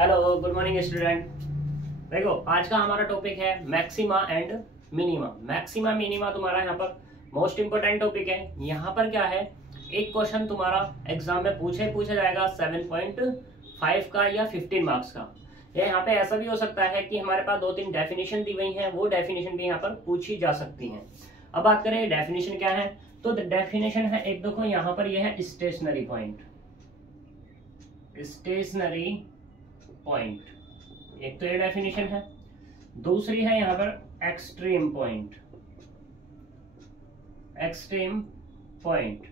Hello good morning student. देखो आज का हमारा टॉपिक है maxima and minima. Maxima minima तुम्हारा यहाँ पर मोस्ट इंपोर्टेंट टॉपिक है। यहाँ पर क्या है, एक क्वेश्चन तुम्हारा एग्जाम में पूछा जाएगा 7.5 का या 15 मार्क्स का। यहाँ पे ऐसा भी हो सकता है कि हमारे पास 2-3 डेफिनेशन दी हुई हैं, वो डेफिनेशन भी यहाँ पर पूछी जा सकती हैं। अब बात करें डेफिनेशन क्या है, तो डेफिनेशन है एक, देखो यहाँ पर यह है स्टेशनरी पॉइंट। स्टेशनरी पॉइंट एक तो ये डेफिनेशन है, दूसरी है यहाँ पर एक्सट्रीम पॉइंट। एक्सट्रीम पॉइंट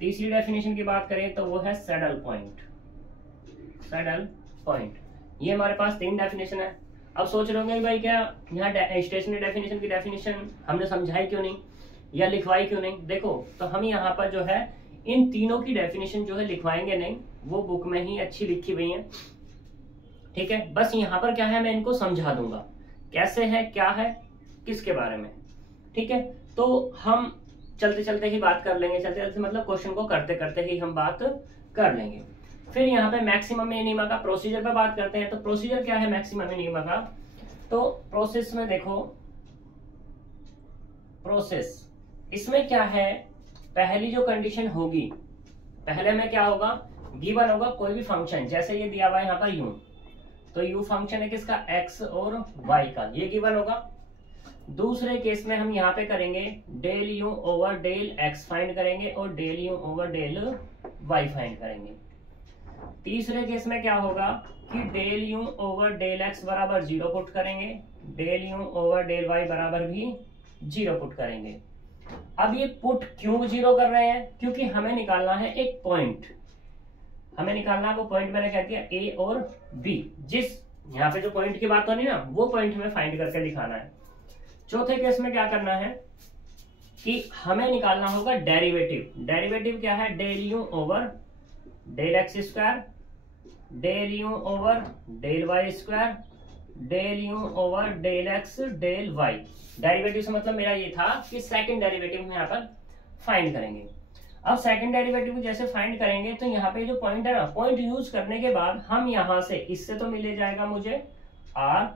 तीसरी डेफिनेशन की बात करें तो वो है सैडल पॉइंट। सैडल पॉइंट ये हमारे पास 3 डेफिनेशन है। अब सोच रहे होंगे भाई क्या यहाँ स्टेशनरी डेफिनेशन की डेफिनेशन हमने समझाई क्यों नहीं या लिखवाई क्यों नहीं। देखो तो हम यहाँ पर जो है इन तीनों की डेफिनेशन जो है लिखवाएंगे नहीं, वो बुक में ही अच्छी लिखी हुई है, ठीक है। बस यहाँ पर क्या है, मैं इनको समझा दूंगा कैसे है, क्या है, किसके बारे में, ठीक है। तो हम चलते चलते ही बात कर लेंगे, चलते चलते मतलब क्वेश्चन को करते करते ही हम बात कर लेंगे। फिर यहाँ पे मैक्सिमम मिनिमा का प्रोसीजर पे बात करते हैं। तो प्रोसीजर क्या है मैक्सिमम मिनिमा का, तो प्रोसेस में देखो, प्रोसेस इसमें क्या है, पहली जो कंडीशन होगी, पहले में क्या होगा, गिवन होगा कोई भी फंक्शन, जैसे ये दिया हुआ है यहाँ पर u, तो u फंक्शन है किसका, x और y का, ये गिवन होगा। दूसरे केस में हम यहाँ पे करेंगे del u over del x find करेंगे और del u over del y find करेंगे। तीसरे केस में क्या होगा कि del u over del x बराबर 0 पुट करेंगे, del u over del y बराबर भी 0 पुट करेंगे। अब ये पुट क्यों 0 कर रहे हैं, क्योंकि हमें निकालना है एक पॉइंट, हमें निकालना है वो पॉइंट, मैंने कह दिया A और B, जिस यहाँ पे जो पॉइंट की बात हो रही है ना, वो पॉइंट हमें फाइंड करके दिखाना है। चौथे केस में क्या करना है कि हमें निकालना होगा डेरिवेटिव। डेरिवेटिव क्या है, del u over del x square, del u over del Y square, del u over del X del Y. Derivative से मतलब मेरा ये था कि सेकंड डेरिवेटिव हम यहाँ पर फाइंड करेंगे। अब सेकंड डेरिवेटिव जैसे फाइंड करेंगे तो यहाँ पे जो पॉइंट है ना, पॉइंट यूज करने के बाद हम यहाँ से, इससे तो मिल जाएगा मुझे r,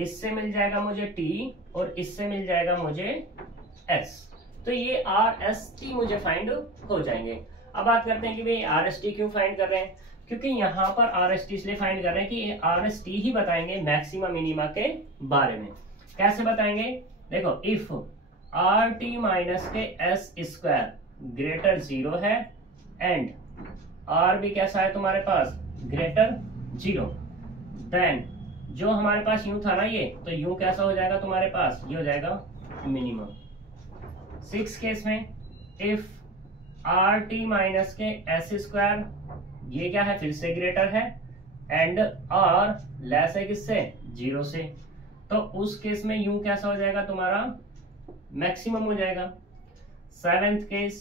इससे मिल जाएगा मुझे t और इससे मिल जाएगा मुझे s, तो ये r s t मुझे फाइंड हो जाएंगे। अब बात करते हैं कि भाई r s t क्यों फाइंड कर रहे हैं, क्योंकि यहाँ पर r s t इसलिए फाइंड कर रहे हैं कि r s t ही बताएंगे मैक्सिमा मिनिमा के बारे में। कैसे बताएंगे, देखो इफ r t माइनस के s स्क्वायर ग्रेटर 0 है एंड r भी कैसा है तुम्हारे पास, ग्रेटर 0, देन जो हमारे पास u था ना ये, तो u कैसा हो जाएगा तुम्हारे पास, ये हो जाएगा मिनिमम। 6 केस में इफ r t माइनस के s स्क्वायर, ये क्या है, फिर से ग्रेटर है एंड r लेस है किससे, 0 से, तो उस केस में u कैसा हो जाएगा तुम्हारा, मैक्सिमम हो जाएगा। 7th case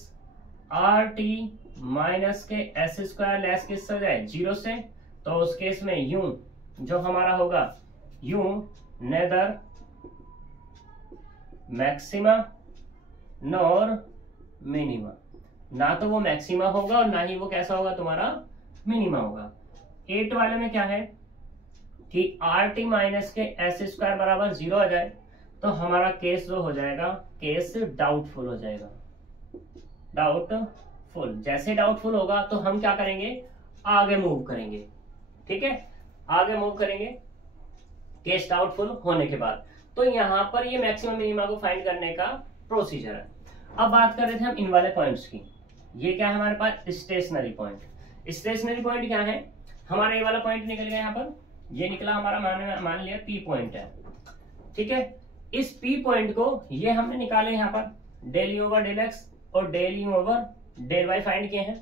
are t minus के एस स्क्वायर लेस किससे हो जाए, 0 से, तो उस केस में u जो हमारा होगा, u neither maxima nor minima, ना तो वो मैक्सिमा होगा और ना ही वो कैसा होगा तुम्हारा मिनिमा होगा। 8 वाले में क्या है कि आर टी माइनस के एस स्क्वायर बराबर 0 आ जाए, तो हमारा केस जो हो जाएगा, केस डाउटफुल हो जाएगा। डाउटफुल, जैसे डाउटफुल होगा तो हम क्या करेंगे, आगे मूव करेंगे, ठीक है, आगे मूव करेंगे केस डाउटफुल होने के बाद। तो यहाँ पर ये मैक्सिमम मिनिमा को फाइंड करने का प्रोसीजर है। अब बात कर रहे थे हम इन वाले पॉइंट्स की, ये क्या है हमारे पास, स्टेशनरी पॉइंट। स्टेशनरी पॉइंट क्या है, हमारा ये वाला पॉइंट निकल गया, यहाँ पर ये निकला हमारा, मान लिया P पॉइंट है, ठीक है। इस P पॉइंट को ये हमने निकाले यहाँ पर del u over del x और del u over del y find किए हैं।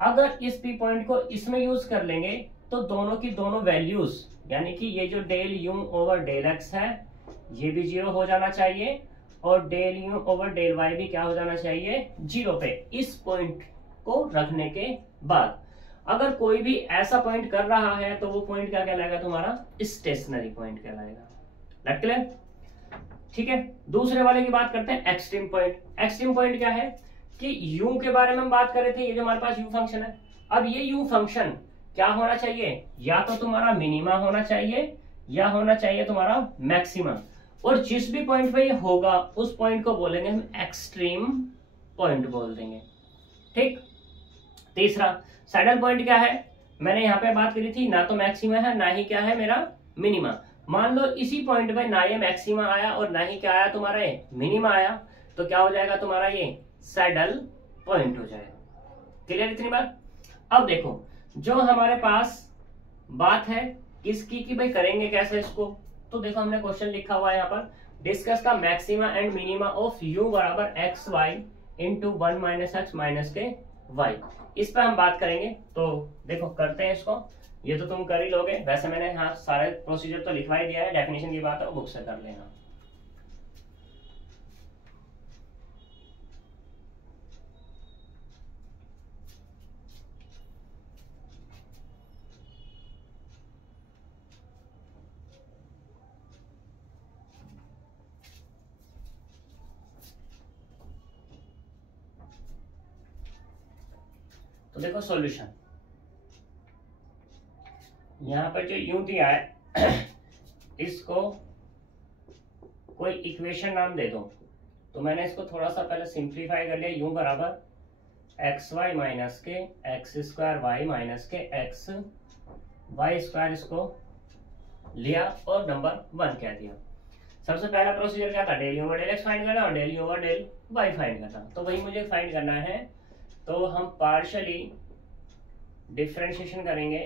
अगर इस P पॉइंट को इसमें यूज कर लेंगे तो दोनों की दोनों वैल्यूज, यानी कि ये जो del u over del x है ये भी 0 हो जाना चाहिए और del u over del y भी क्या हो जाना चाहिए, 0 पे, इस पॉइंट को रखने के बाद। अगर कोई भी ऐसा पॉइंट कर रहा है तो वो पॉइंट क्या कहलाएगा तुम्हारा, स्टेशनरी पॉइंट कहलाएगा। दैट क्लियर, ठीक है। दूसरे वाले की बात करते हैं एक्सट्रीम पॉइंट। एक्सट्रीम पॉइंट क्या है कि u के बारे में हम बात कर रहे थे, ये जो हमारे पास u फंक्शन है, अब ये u फंक्शन क्या होना चाहिए, या तो तुम्हारा मिनिमा होना चाहिए या होना चाहिए तुम्हारा मैक्सिमा, और जिस भी पॉइंट पे ये होगा उस पॉइंट को बोलेंगे हम एक्सट्रीम पॉइंट बोल देंगे। ठीक। तीसरा सैडल पॉइंट क्या है, मैंने यहाँ पे बात करी थी, ना तो मैक्सिमा है ना ही क्या है मेरा मिनिमा। मान लो इसी पॉइंट पे ना ये मैक्सिमा आया और ना ही क्या आया तुम्हारा ये मिनिमा आया, तो क्या हो जाएगा तुम्हारा ये सैडल पॉइंट हो जाएगा। क्लियर इतनी बात। अब देखो जो हमारे पास बात है किसकी कि भाई करेंगे कैसे इसको, तो देखो हमने क्वेश्चन लिखा हुआ है यहाँ पर, discuss the maxima and minima of u बराबर x y into 1 minus x minus के वाई। इस पर हम बात करेंगे। तो देखो करते हैं इसको, ये तो तुम कर ही लोगे, वैसे मैंने यहाँ सारे प्रोसीजर तो लिखवा ही दिया है, डेफिनेशन की बात है बुक से कर लेना। तो देखो सॉल्यूशन यहां पर जो यूं दिया है इसको कोई इक्वेशन नाम दे दो। तो मैंने इसको थोड़ा सा पहले सिंप्लीफाई कर लिया, यूं बराबर एक्स वाई माइनस के एक्स स्क्वायर वाई माइनस के एक्स वाई स्क्वायर इसको लिया और नंबर 1 कह दिया। सबसे पहला प्रोसीजर क्या था, del u over del x find करना और del u over del y find करना। तो वही मुझे फाइंड करना है, तो हम पार्शियली डिफरेंशिएशन करेंगे,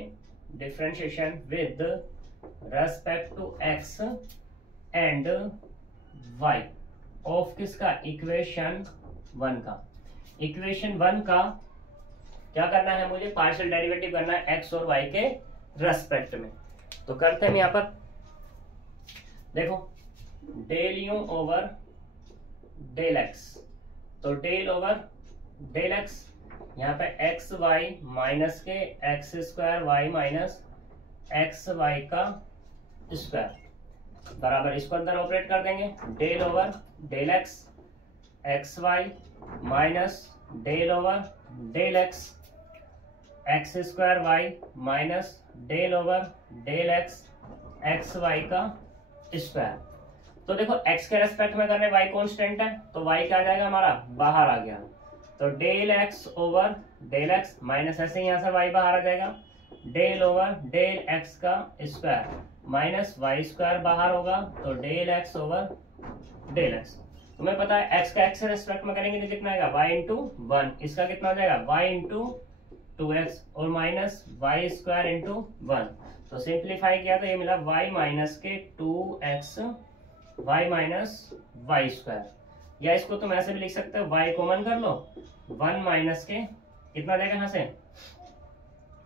differentiation with respect to x and y of किसका, इक्वेशन 1 का। इक्वेशन 1 का क्या करना है मुझे, पार्शियल डेरिवेटिव करना है एक्स और वाई के रेस्पेक्ट में। तो करते हैं यहाँ पर, देखो del u over del x, तो डेल ओवर डेल एक्स, यहाँ पे एक्स वाई माइनस के x square y minus x y का स्क्वायर बराबर, इसको अंदर ऑपरेट कर देंगे, del over del x x y minus del over del x x square y minus del over del x x y का square. तो देखो x के रेस्पेक्ट में करने y कांस्टेंट है, तो y क्या आ जाएगा हमारा, बाहर आ गया, तो del x over del x minus ऐसे यहाँ से y बाहर आ जाएगा, डेल ओवर डेल x का स्क्वायर माइनस वाई स्क्वायर बाहर होगा, तो del x over del x। तुम्हें पता है x का x के रेस्पेक्ट में करेंगे तो कितना आएगा, y इंटू 1, इसका कितना हो जाएगा y इंटू 2x और माइनस वाई स्क्वायर इंटू 1। तो सिंप्लीफाई किया तो ये मिला y माइनस के 2x y minus y square, या इसको तुम ऐसे भी लिख सकते हो y कॉमन कर लो, 1 माइनस के कितना देगा यहाँ से,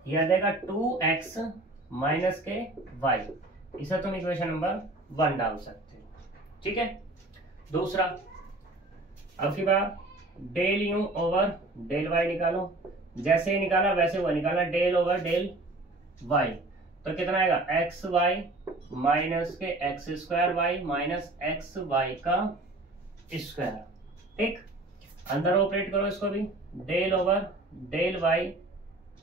यह देगा 2x माइनस के y, इसे तुम इक्वेशन नंबर 1 डाल सकते हो। ठीक है। दूसरा, अब की बार del u over del y निकालो, जैसे ही निकाला वैसे वो निकाला, डेल ओवर डेल y, तो कितना आएगा एक्स वाई माइनस के x square y minus x y का स्क्वायर। ठीक, अंदर ऑपरेट करो इसको भी, del over del y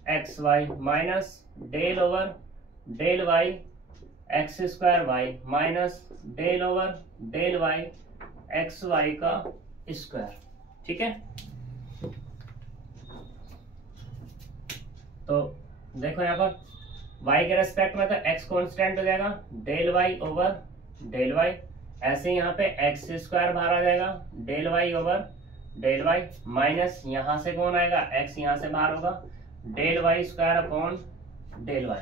x y minus del over del y x square y minus del over del y x y का square. ठीक है। तो देखो यहाँ पर y के रेस्पेक्ट में तो x कांस्टेंट हो जाएगा, del y over del y, ऐसे यहाँ पे एक्स स्क्वायर बाहर आ जाएगा, del y over del y minus यहाँ से कौन आएगा, x यहाँ से बाहर होगा, del y square upon del y।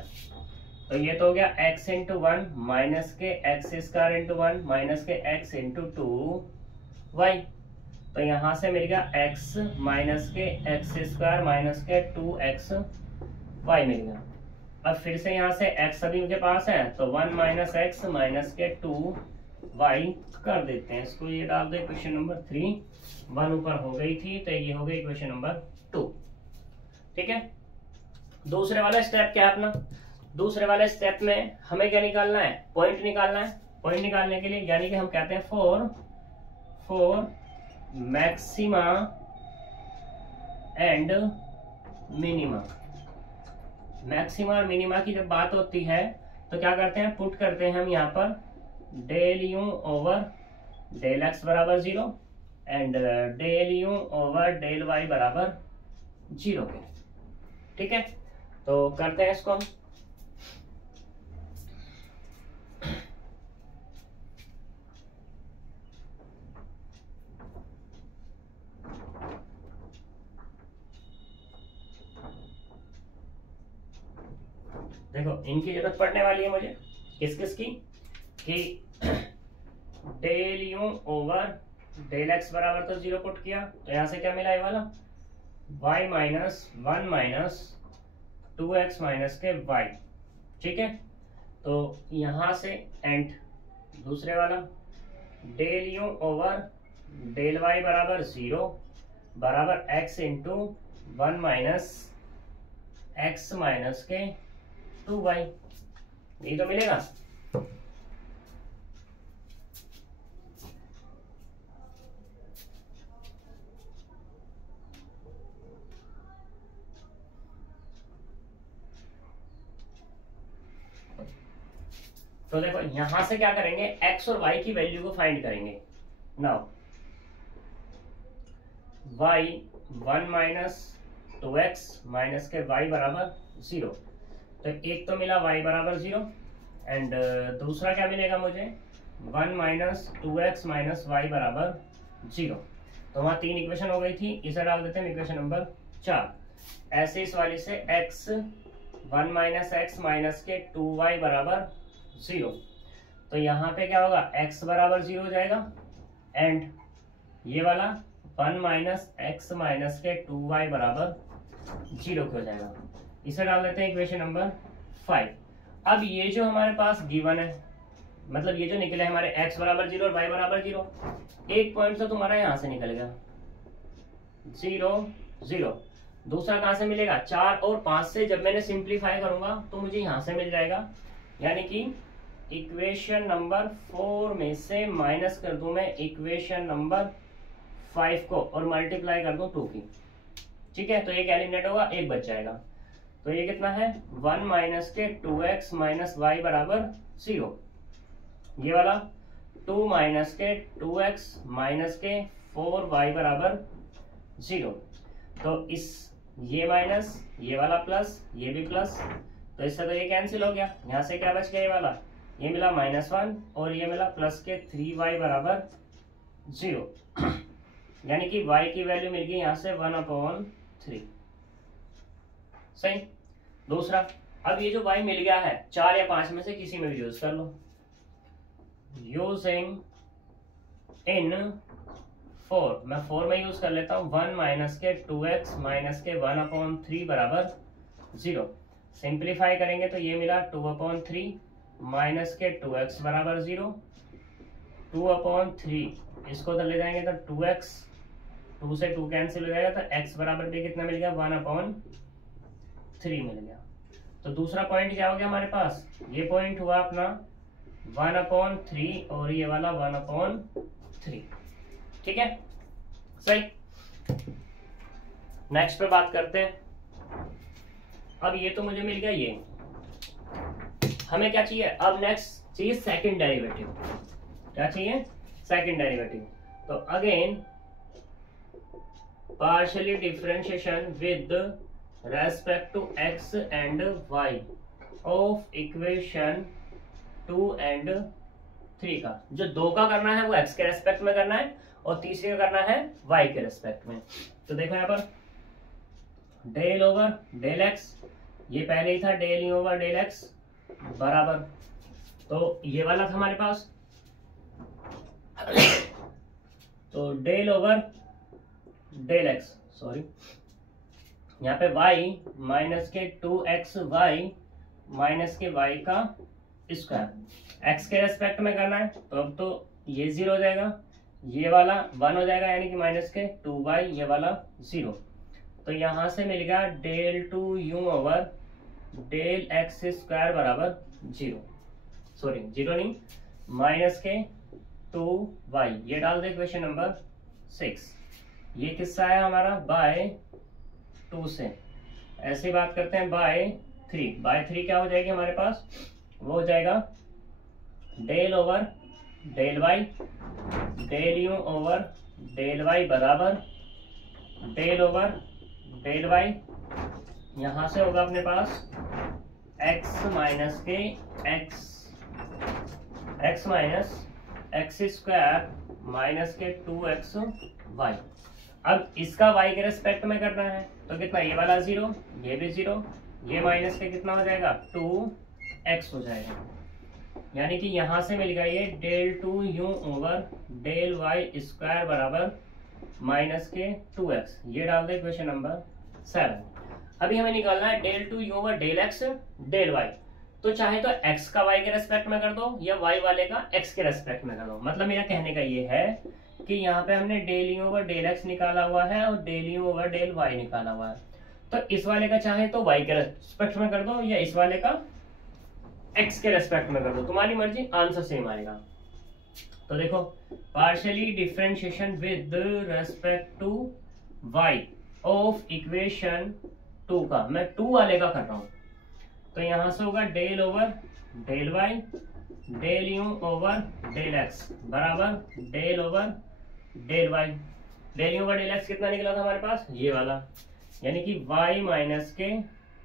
तो ये तो हो गया x इंटू 1 माइनस के एक्स स्क्वायर इंटू 1 माइनस के x इंटू 2y। तो यहाँ से मिल गया x माइनस के एक्स स्क्वायर माइनस के 2xy मिल गया। अब फिर से यहाँ से x अभी मुझे पास है, तो 1 माइनस एक्स माइनस के 2y कर देते हैं इसको, ये डाल दो इक्वेशन नंबर 3, 1 ऊपर हो गई थी तो ये हो गई इक्वेशन नंबर 2। ठीक है। दूसरे वाला स्टेप क्या है अपना, दूसरे वाले स्टेप में हमें क्या निकालना है, पॉइंट निकालना है। पॉइंट निकालने के लिए यानी कि हम कहते हैं for maxima and minima, maxima और मिनिमा की जब बात होती है तो क्या करते हैं, पुट करते हैं हम यहाँ पर del u over del x बराबर 0 and del u over del y बराबर 0 के। ठीक है, तो करते हैं इसको हम। देखो इनकी जरूरत पड़ने वाली है मुझे, किस किस की, कि del u over del x बराबर तो 0 पुट किया, तो यहां से क्या मिला ये वाला y minus 1 minus 2x minus के y। ठीक है, तो यहां से एंड दूसरे वाला del u over del y बराबर 0 बराबर x into 1 minus x minus के 2y, ये तो मिलेगा। तो देखो यहां से क्या करेंगे, x और y की वैल्यू को फाइंड करेंगे। Now y 1 minus 2x minus के y बराबर 0, तो एक तो मिला y बराबर 0 एंड दूसरा क्या मिलेगा मुझे 1 माइनस 2x माइनस y बराबर 0। तो वहां 3 इक्वेशन हो गई थी, इसे डाल देते हैं इक्वेशन नंबर 4। ऐसे इस वाली से x 1 माइनस x माइनस के 2y बराबर 0, तो यहाँ पे क्या होगा x बराबर 0 हो जाएगा एंड ये वाला 1 माइनस x माइनस के 2y बराबर 0 हो जाएगा। इसे डाल देते हैं इक्वेशन नंबर 5। अब ये जो हमारे पास गिवन है, मतलब ये जो निकले हमारे x बराबर 0 और y बराबर 0, एक पॉइंट तो तुम्हारा यहां से निकलेगा 0 0, दूसरा कहां से मिलेगा 4 और 5 से जब मैंने सिंप्लीफाई करूंगा तो मुझे यहां से मिल जाएगा, यानी कि इक्वेशन नंबर 4 में से माइनस कर दूं मैं इक्वेशन नंबर 5 को और मल्टीप्लाई कर दूं 2 की। ठीक है, तो एक एलिमिनेट होगा, एक बच जाएगा। तो ये कितना है 1 माइनस के 2x माइनस वाई बराबर 0, ये वाला 2 माइनस के 2x माइनस के 4y बराबर 0। तो इस ये माइनस ये वाला प्लस ये भी प्लस, तो इससे तो ये कैंसिल हो गया, यहाँ से क्या बच गया ये वाला, ये मिला -1 और ये मिला प्लस के 3y बराबर 0, यानी कि y की वैल्यू मिल गई यहाँ से 1/3। सही। दूसरा, अब ये जो y मिल गया है 4 या 5 में से किसी में भी यूज कर लो। यूजिंग इन 4, मैं 4 में यूज कर लेता हूँ 1 माइनस के 2x माइनस के 1/3 बराबर 0। सिंप्लीफाई करेंगे तो ये मिला 2/3 माइनस के 2x बराबर 0, 2/3 इसको तो ले जाएंगे तो 2x, 2 से 2 कैंसिल हो जाएगा, तो x बराबर भी कितना मिल गया 1/3 मिल गया। तो दूसरा पॉइंट क्या हो गया हमारे पास, ये पॉइंट हुआ अपना 1/3 और ये वाला 1/3। ठीक है, सही। नेक्स्ट पे बात करते हैं। अब ये तो मुझे मिल गया, ये हमें क्या चाहिए अब, नेक्स्ट चाहिए सेकंड डेरिवेटिव। क्या चाहिए, सेकंड डेरिवेटिव। तो again partially differentiation with respect to x and y of equation 2 and 3 का, जो 2 का करना है वो x के रेस्पेक्ट में करना है और तीसरे का करना है y के रेस्पेक्ट में। तो देखो यहाँ पर डेल ओवर डेल x, ये पहले ही था del u over del x बराबर, तो ये वाला था हमारे पास, तो del over del x, sorry यहाँ पे y माइनस के 2xy माइनस के y का स्क्वायर, x के रेस्पेक्ट में करना है, तो अब तो ये 0 हो जाएगा, ये वाला 1 हो जाएगा, यानी कि माइनस के 2y, ये वाला 0। तो यहां से मिल गया del 2u over del x square बराबर 0, सॉरी 0 नहीं, माइनस के 2y, ये डाल दे इक्वेशन नंबर 6। ये किससा है हमारा, बाय 2 से। ऐसे बात करते हैं बाय 3 बाय 3 क्या हो जाएगी हमारे पास, वो हो जाएगा del over del y del u over del y बराबर डेल ओवर डेल वाई, यहां से होगा अपने पास x माइनस के x minus x square minus के 2x वाई। अब इसका y के रेस्पेक्ट में करना है तो कितना, ये वाला 0, ये भी 0, ये माइनस के कितना हो जाएगा 2x हो जाएगा, यानी कि यहां से मिल गया ये del 2u over del Y square बराबर माइनस के 2x। ये डाल दे क्वेश्चन नंबर 7। अभी हमें निकालना है del 2u over del x del y। तो चाहे तो x का y के रेस्पेक्ट में कर दो या y वाले का x के रेस्पेक्ट में कर दो। मतलब मेरा कहने का ये है कि यहाँ पे हमने del u over del x निकाला हुआ है और del u over del y निकाला हुआ है, तो इस वाले का चाहे तो y के रेस्पेक्ट में कर दो या इस वाले का x के रेस्पेक्ट में कर दो, तुम्हारी मर्जी, आंसर सेम आएगा। तो देखो partially differentiation with respect to y of equation 2 का, मैं 2 वाले का कर रहा हूं, तो यहां से होगा del over del y del u over del x बराबर del over del y. Del u over del x कितना निकला था हमारे पास, ये वाला, यानी कि y माइनस के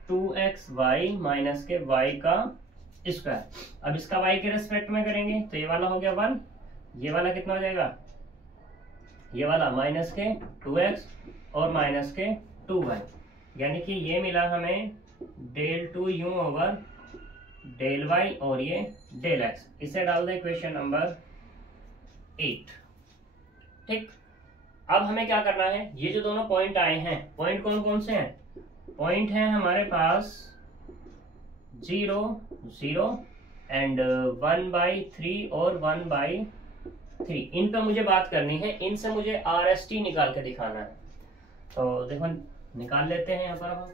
2xy माइनस के y का स्क्वायर। अब इसका y के रेस्पेक्ट में करेंगे तो ये वाला हो गया 1, ये वाला कितना हो जाएगा, ये वाला माइनस के 2x और माइनस के 2y, यानी कि ये मिला हमें del 2u over del y और ये डेल x। इसे डाल दे इक्वेशन नंबर 8। ठीक, अब हमें क्या करना है, ये जो दोनों पॉइंट आए हैं, पॉइंट कौन कौन से हैं, पॉइंट हैं हमारे पास 0 0 एंड 1/3 और 1/3। इन पे मुझे बात करनी है, इनसे मुझे RST निकाल के दिखाना है। तो देखो निकाल लेते हैं यहाँ पर हम।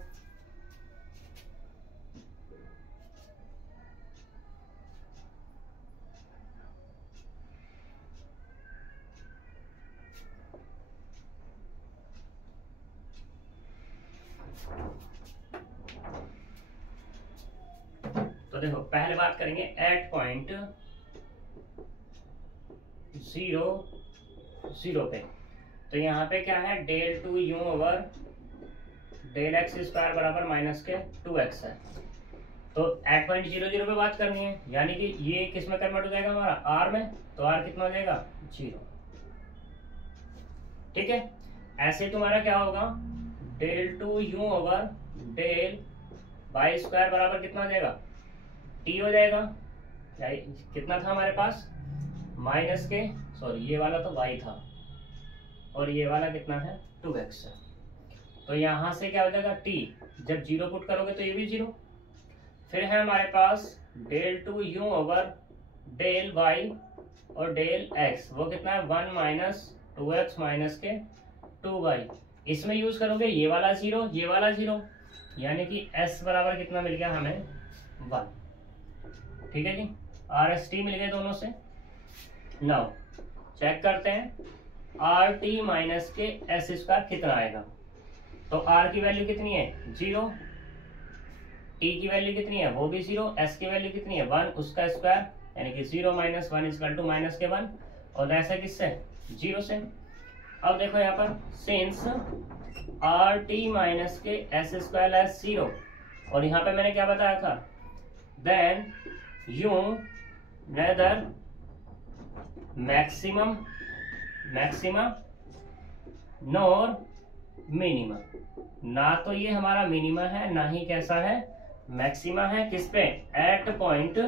तो देखो पहले बात करेंगे एट पॉइंट 0 0 पे, तो यहाँ पे क्या है del 2u over del x square बराबर माइनस के 2x है। तो एट पॉइंट 0 0 पे बात करनी है, यानी कि ये किस में कन्वर्ट हो जाएगा हमारा r में, तो r कितना हो जाएगा 0। ठीक है, ऐसे तुम्हारा क्या होगा del 2u over del Y square बराबर कितना हो जाएगा t हो जाएगा, कितना था हमारे पास माइनस के, सॉरी ये वाला तो y था और ये वाला कितना है 2x है। तो यहां से क्या हो जाएगा t, जब 0 पुट करोगे तो ये भी 0। फिर है हमारे पास del 2u over del y और डेल x, वो कितना है 1 माइनस 2x माइनस के 2y। इसमें यूज करोगे ये वाला 0 ये वाला 0, यानी कि s बराबर कितना मिल गया हमें 1। ठीक है जी, RST मिल गए दोनों से। नाउ चेक करते हैं RT माइनस के s स्क्वायर कितना आएगा। तो R की वैल्यू कितनी है 0, T की वैल्यू कितनी है वो भी 0, S की वैल्यू कितनी है 1, उसका स्क्वायर, यानी कि 0 माइनस 1 इक्वल टू माइनस के 1, और ऐसा किससे 0 से। अब देखो यहाँ पर सिंस RT माइनस के s स्क्वायर एज 0, और यहाँ पे मैंने क्या बताया था, then you neither maximum nor minimum, ना तो ये हमारा मिनिमा है ना ही कैसा है मैक्सिमा है, किस पे एट पॉइंट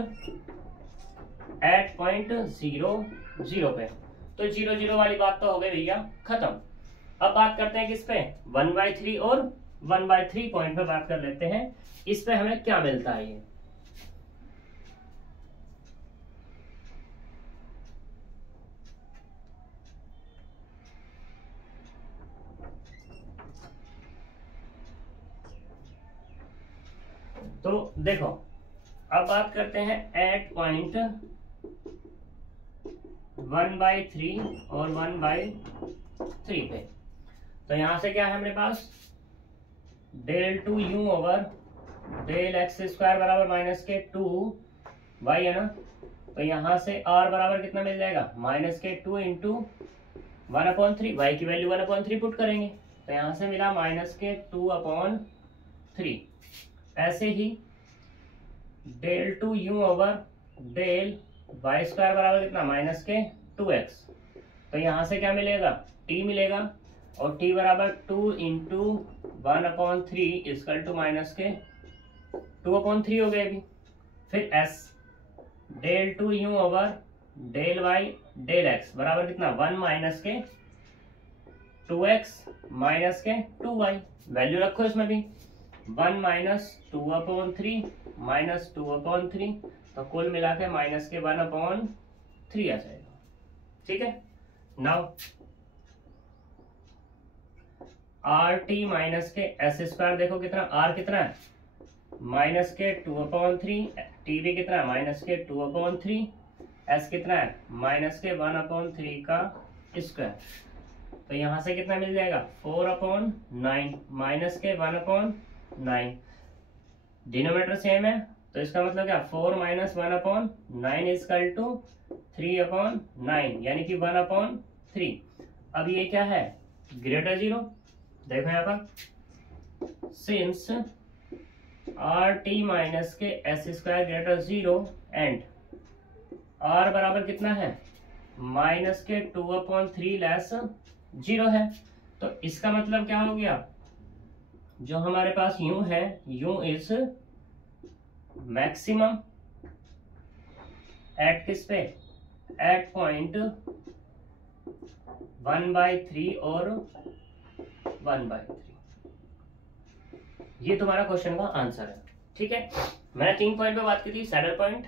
0 0 पे। तो 0 0 वाली बात तो हो गई भैया खत्म। अब बात करते हैं किस पे 1/3 और 1/3 पॉइंट पे बात कर लेते हैं, इस पे हमें क्या मिलता है ये। तो देखो अब बात करते हैं एट पॉइंट 1/3 और 1/3 पे। तो यहां से क्या है हमारे पास del 2u over del x square बराबर माइनस के 2y है ना, तो यहाँ से r बराबर कितना मिल जाएगा, माइनस के 2 इंटू 1/3, y की वैल्यू 1/3 पुट करेंगे, तो यहाँ से मिला माइनस के 2/3। ऐसे ही del 2u over del y square बराबर कितना, माइनस के 2x, तो यहाँ से क्या मिलेगा, t मिलेगा, और t बराबर 2 into 1/3 equal to minus k 2/3 हो गए अभी। फिर s del 2u over del y del x बराबर कितना, 1 माइनस के 2x माइनस के 2y, वैल्यू रखो इसमें भी, 1 माइनस 2/3 माइनस 2/3, तो कुल मिला के माइनस के 1/3 आ जाएगा। ठीक है, नाउ आर टी माइनस के एस स्क्वायर, देखो कितना आर कितना है, माइनस के 2/3, टी भी कितना है, माइनस के 2/3, एस कितना है, माइनस के 1/3 का स्क्वायर, तो यहाँ से कितना मिल जाएगा, 4/9 माइनस के 1/9, डिनोमिनेटर सेम है, तो इसका मतलब क्या, 4 माइनस 1/9 इक्वल टू 3/9, यानी कि 1/3। अब ये क्या है, ग्रेटर 0, देखो यहाँ पर, सिंस आर टी माइनस के s square greater 0 and r बराबर कितना है, माइनस के 2/3 लेस 0 है, तो इसका मतलब क्या हो गया, जो हमारे पास u है, u इज मैक्सिमम एट किस पे, एट पॉइंट 1/3 और 1/3। ये तुम्हारा क्वेश्चन का आंसर है। ठीक है, मैंने 3 पॉइंट पे बात की थी, सैडल पॉइंट,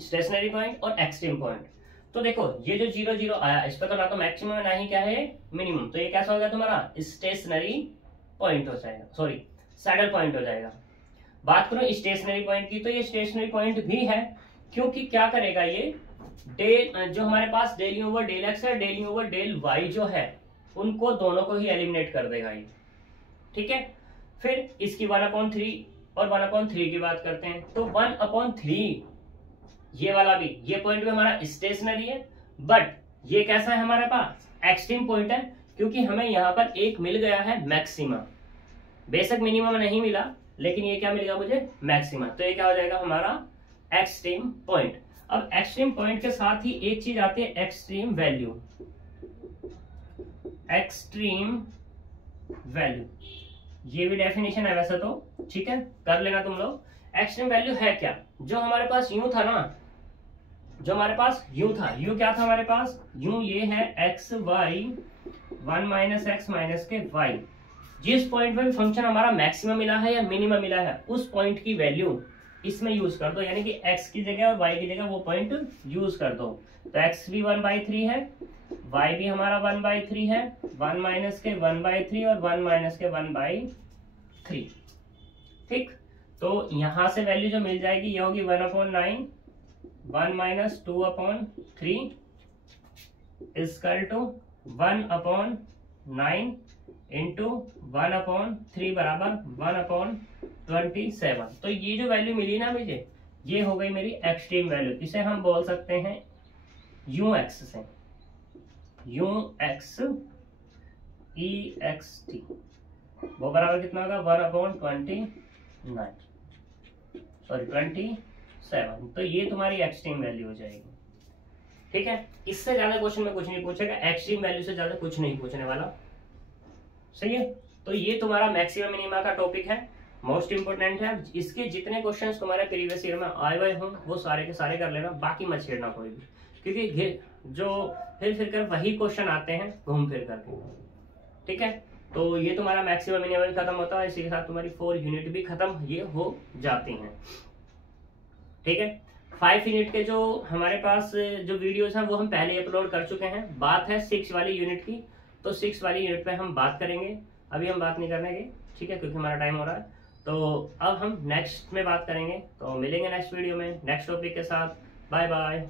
स्टेशनरी पॉइंट और एक्सट्रीम पॉइंट। तो देखो ये जो 0 0 आया, इस पर तो ना तो मैक्सिमम है ना ही क्या है मिनिमम, तो ये कैसा हो गया तुम्हारा स्टेशनरी पॉइंट हो जाएगा, सॉरी सैडल पॉइंट हो जाएगा। बात करो स्टेशनरी पॉइंट की, तो ये स्टेशनरी पॉइंट भी है, क्योंकि क्या करेगा ये, डेल जो हमारे पास del u over del x है, del u over del y जो है, उनको दोनों को ही एलिमिनेट कर देगा ये। ठीक है, फिर इसकी 1/3 और 1/3 की बात करते हैं, तो 1/3 ये वाला भी, ये पॉइंट भी हमारा स्टेशनरी है, बट ये कैसा है हमारे पास, एक्सट्रीम पॉइंट है, क्योंकि हमें यहाँ पर एक मिल गया है मैक्सिमा, बेशक मिनिमम नहीं मिला, लेकिन ये क्या मिलेगा मुझे, मैक्सिमा, तो ये क्या हो जाएगा हमारा एक्सट्रीम पॉइंट। अब एक्सट्रीम पॉइंट के साथ ही एक चीज आती है एक्सट्रीम वैल्यू, एक्सट्रीम वैल्यू, ये भी डेफिनेशन है वैसे तो, ठीक है कर लेना तुम लोग। एक्सट्रीम वैल्यू है क्या, जो हमारे पास यू था ना, जो हमारे पास यू था, यू क्या था हमारे पास, यू ये है x y 1 minus x minus के वाई, जिस पॉइंट पे फंक्शन हमारा मैक्सिमम मिला है या मिनिमम मिला है, उस पॉइंट की वैल्यू इसमें यूज कर दो, यानी कि x की जगह और y की जगह वो पॉइंट यूज कर दो। तो x भी 1/3 है, y भी हमारा 1/3 है, 1 माइनस के 1/3 और 1 माइनस के 1/3। ठीक, तो यहां से वैल्यू जो मिल जाएगी ये होगी 1/9, 1 माइनस 2/3 इक्वल टू 1/9 इंटू 1/3 बराबर 1/27। तो ये जो वैल्यू मिली ना मुझे, ये हो गई मेरी एक्सट्रीम वैल्यू, इसे हम बोल सकते हैं यू एक्स से, you x E x T, वो बराबर कितना होगा 1/29, सॉरी 27। तो ये तुम्हारी एक्सट्रीम वैल्यू हो जाएगी। ठीक है, इससे ज्यादा क्वेश्चन में कुछ नहीं पूछेगा, एक्सट्रीम वैल्यू से ज्यादा कुछ नहीं पूछने वाला। सही है, तो ये तुम्हारा मैक्सिमम मिनिमा का टॉपिक है, मोस्ट इंपोर्टेंट है। इसके जितने क्वेश्चंस तुम्हारे प्रीवियस ईयर में आए हुए हों वो सारे के सारे कर लेना, बाकी मत छेड़ना कोई भी, क्योंकि जो फिर कर वही क्वेश्चन आते हैं घूम फिर करके। ठीक है, तो ये तुम्हारा मैक्सिमम मिनिमम खत्म होता है, इसी के साथ तुम्हारी 4 यूनिट भी खत्म ये हो जाती हैं। ठीक है, 5 यूनिट के जो हमारे पास जो वीडियोस हैं वो हम पहले अपलोड कर चुके हैं। बात है 6 वाली यूनिट की, तो 6 वाली यूनिट पे हम बात करेंगे, अभी हम बात नहीं करने के, ठीक है, क्योंकि हमारा टाइम हो रहा है। तो अब हम नेक्स्ट में बात करेंगे, तो मिलेंगे नेक्स्ट वीडियो में नेक्स्ट टॉपिक के साथ। Bye bye.